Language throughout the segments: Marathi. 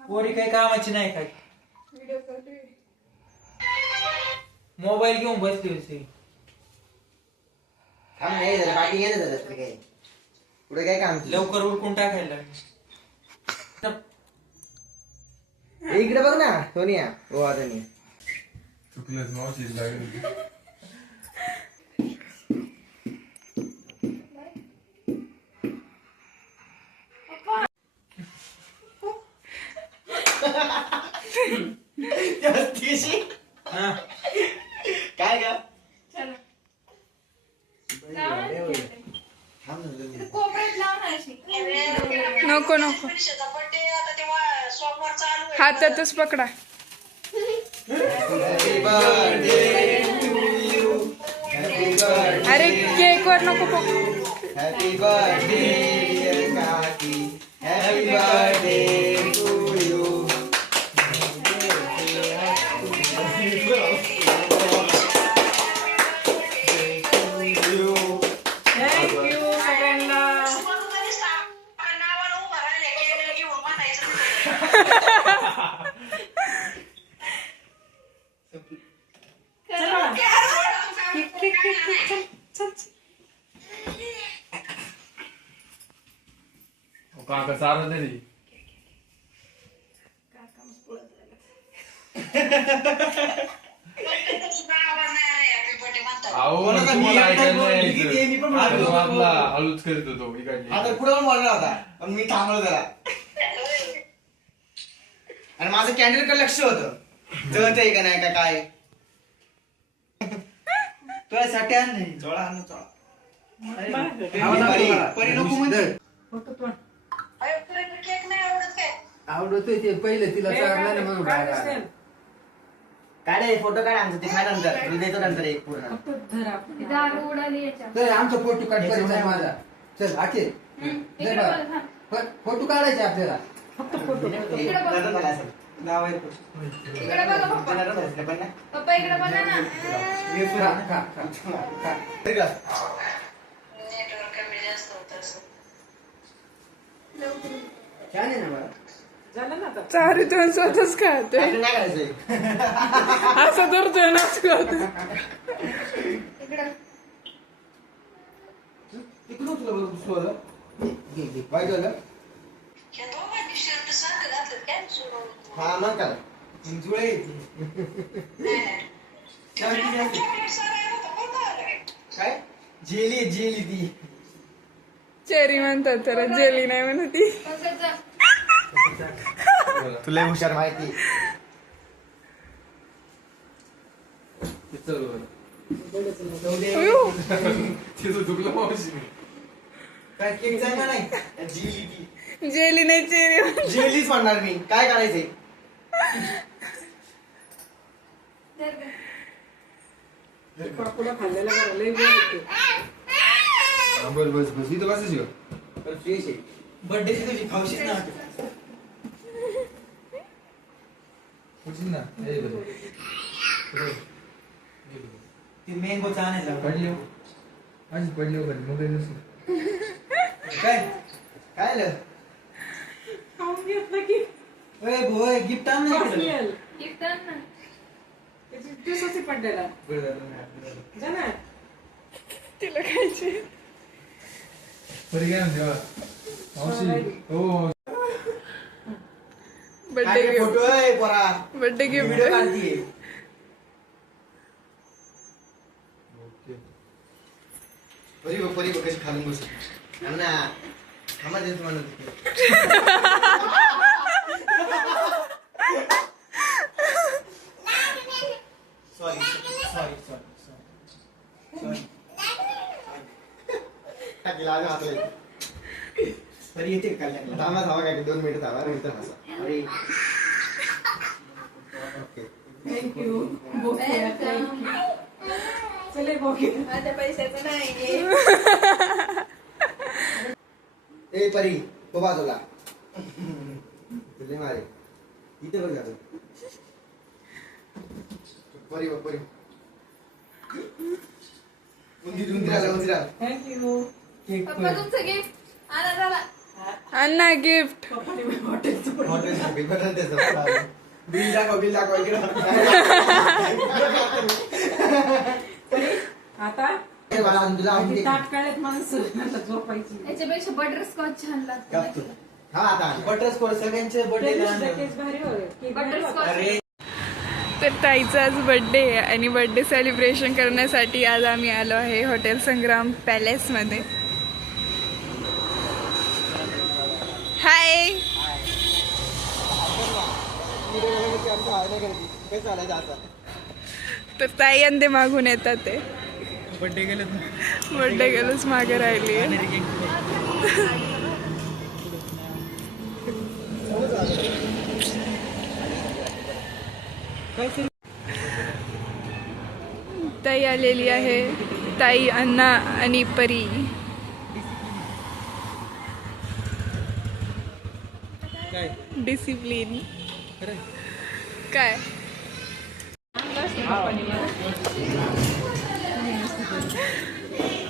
पोरी काही कामाची नाही काय व्हिडिओ मोबाईल घेऊन बसली होती. थांब नाही झालं बाकी गेलं झालं तुला काय पुढे काय काम तुझं? लवकर उरकून टाकायला लागली. इकडे बघ ना सोनिया. हो आता नाही चुकलंच मावशी लागली हा. काय. थांब ना दोन मिनिटं. कोपऱ्यात अशी. नको नको हातातच पकडा Happy birthday to you. Happy birthday. अरे केक वर नको पकडू Happy birthday आपला हळूच करत होतो इकडली आता पुढे पण बोलणार होता पण मी थांबलो जरा. आणि माझं कॅन्डलकडे लक्ष होतं. जळत आहे का नाही का काय? तुझ्यासाठी आण नाही चोळा आण ना, चोळा परी परी नको म्हणजे आवडतोय ते पहिले तिला चालला ना म्हणून राहिला. काढे फोटो काढ आमचं ते खा नंतर मी देतो नंतर एक पूर्ण ती दारू उडाली याच्या तर आमचा फोटो काढ परिचय माझा चल हम्म. इकडे. बघ, हा. फ- फोटो काढायचे आपल्याला इकडे बघ. नरम झाला असेल. इकडे बघा पप्पा नरम झाला असेल, पण ना. पप्पा इकडे बघा ना खा, खा, खा, खा. तरी का? छान आहे ना मला चारी दोन स्वतःच खातोय. करायचंय. असं धरतोय नाच इकडे. तिकडून तुला बरं दुसरं आलं. घे, घे. वाईट झालं? हा मग काय? जुळे काय जेली जेली ती. चेरी म्हणतात त्याला जेली नाही म्हणती तुला हुशार माहिती. जेली नाही चेरी जेलीच म्हणणार मी. काय करायचंय? बस बस बस. इथं बसायची बर्थडे तुझी खाऊशीच ना. उचल ना ए, बरं. पुढे. ती मँगोचा आणायला पडली. माझी पडली हो घरी, मग काय? काय? काय आलं? ओय भोय गिफ्ट आण ना इकडं. गिफ्ट आण ना. बरं झालं ना. तिला खायची. परी काय म्हणते बा? मावशी. हो. बर्थडे गिफ्ट फोटो आहे पोरा. बर्थडे व्हिडिओ गिफ्ट काढतीये. परी बघ परी बघ कशी खालून बसली. अण्णा थांबा देतो म्हणत सॉरी सॉरी सॉरी सॉरी तरी येते कल्याणला. थांबा थांबा काय दोन मिनिटं थांबा नंतर हसा. अरे. माझ्या पैशाचं नाही ए परी तो बाजूला तुझे मारे. इथे बघ झालं परी बघ परी. उंदीर उंदीर आला उंदीर आला. थँक्यू पप्पा तुमचं गिफ्ट आणा झाला अण्णा गिफ्ट बिल दाखव बिल दाखव इकडं आता माणसं झोपायची. याच्यापेक्षा छान लागतं. हा आता सगळ्यांचे बर्थडे तर ताईचा आज बड्डे आहे आणि बड्डे सेलिब्रेशन करण्यासाठी आज आम्ही आलो आहे हॉटेल संग्राम पॅलेसमध्ये हाय तर ताई अंदे मागून येतात ते. बर्थडे गेले बड्डे गेलोच मागे राहिली ताई आलेली आहे. ताई अण्णा आणि परी. डिसिप्लिन काय?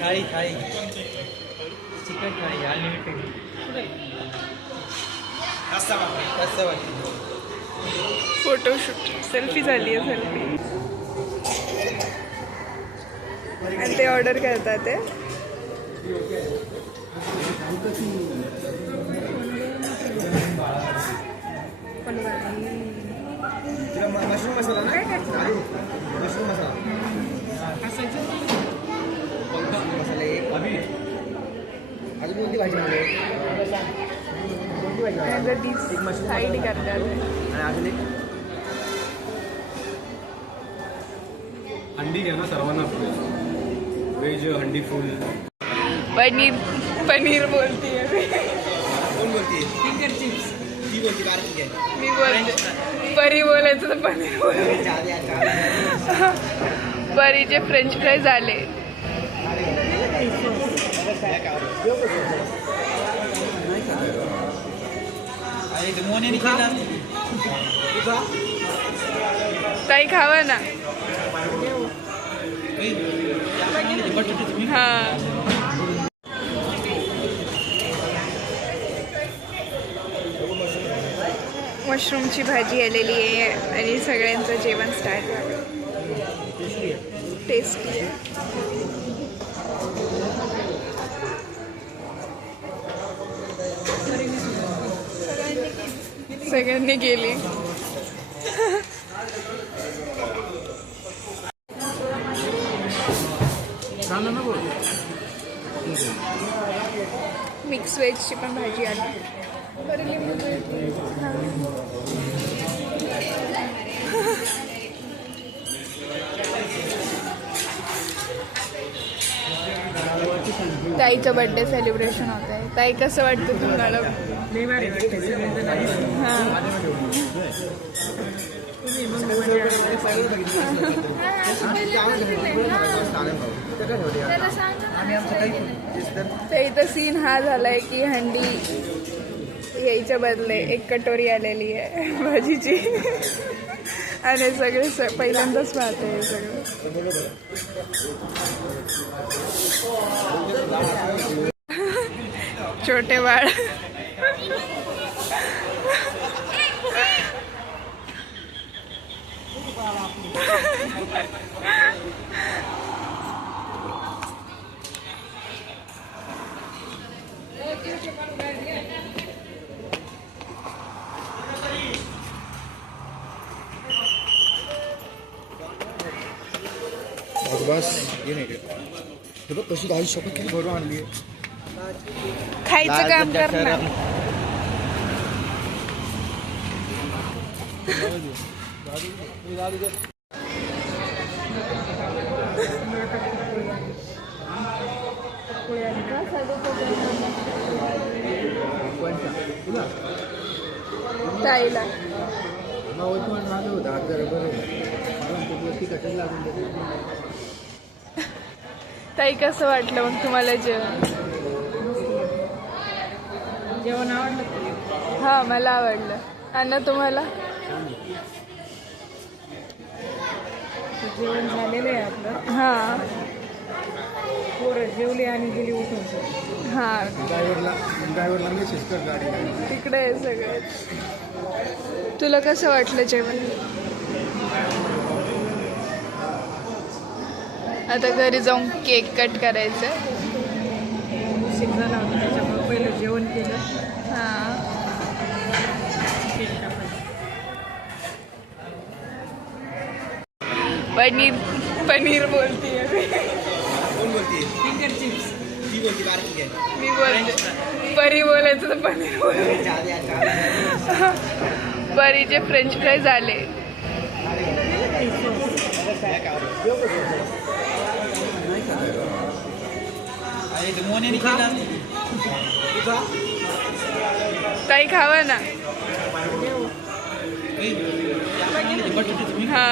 Thali thali. Chicken thali unlimited photoshoot selfie झाली आहे सेल्फी आणि ते ऑर्डर करतात ते. मशरूम मसाला ना मशरूम मसाला मसाला एक अजून कोणती भाजी म्हणजे कोणती भाजी साईड करतात आणि अजून एक अंडी घ्या ना सर्वांना. व्हेज हंडी फुल. पनीर पनीर बोलतीये मी. बोलते फिंगर चिप्स ती बोलते कार्तिक आहे मी बोलते. परी बोलायचं तर पनीर बोल चालेल आता. परीचे फ्रेंच अरे ते मोन्याने केलं. ताई खावा ना. बटाट्याची हा. मशरूमची भाजी आलेली आहे आणि सगळ्यांचं जेवण स्टार्ट झालं. टेस्टी सगळ्यांनी गेली. मिक्स वेजची पण भाजी आली. ताईचं बर्थडे सेलिब्रेशन होत आहे ताई कसं वाटतं तुम्हाला लई तर इथं सीन हा झालाय की हंडी यायच्या बदले एक कटोरी आलेली आहे भाजीची. आणि सगळे स- पहिल्यांदाच पाहते हे सगळं. छोटे बाळ. हे बघ कशी भाजी शपथ किती भरून आणली. खायचं काम कर ना ताईला. माझं होतं आज जरा बरं कठीण लागून. ताई कसं वाटलं मग तुम्हाला जेवण? जेवण आवडलं का? हा मला आवडलं. अन्न तुम्हाला? जेवण झालेलं आहे आपलं. हा. पोरं जेवली आणि गेली उठून. हा. ड्रायव्हरला ड्रायव्हरला मेसेज कर गाडीला. तिकडे आहे सगळं. तुला कसं वाटलं जेवण? आता घरी जाऊन केक कट करायचं. झाला त्याच्यामुळे पहिलं जेवण केलं हां. पनीर पनीर बोलते. कोण बोलते? फिंगर चिप्स ती बोलते बारकी काय मी बोलते. परी बोलायचं तर पनीर बोलायचं परीचे फ्रेंच फ्राईज आले. अरे ते मोन्याने केलं तुझा ताई खावा ना बटाटे हा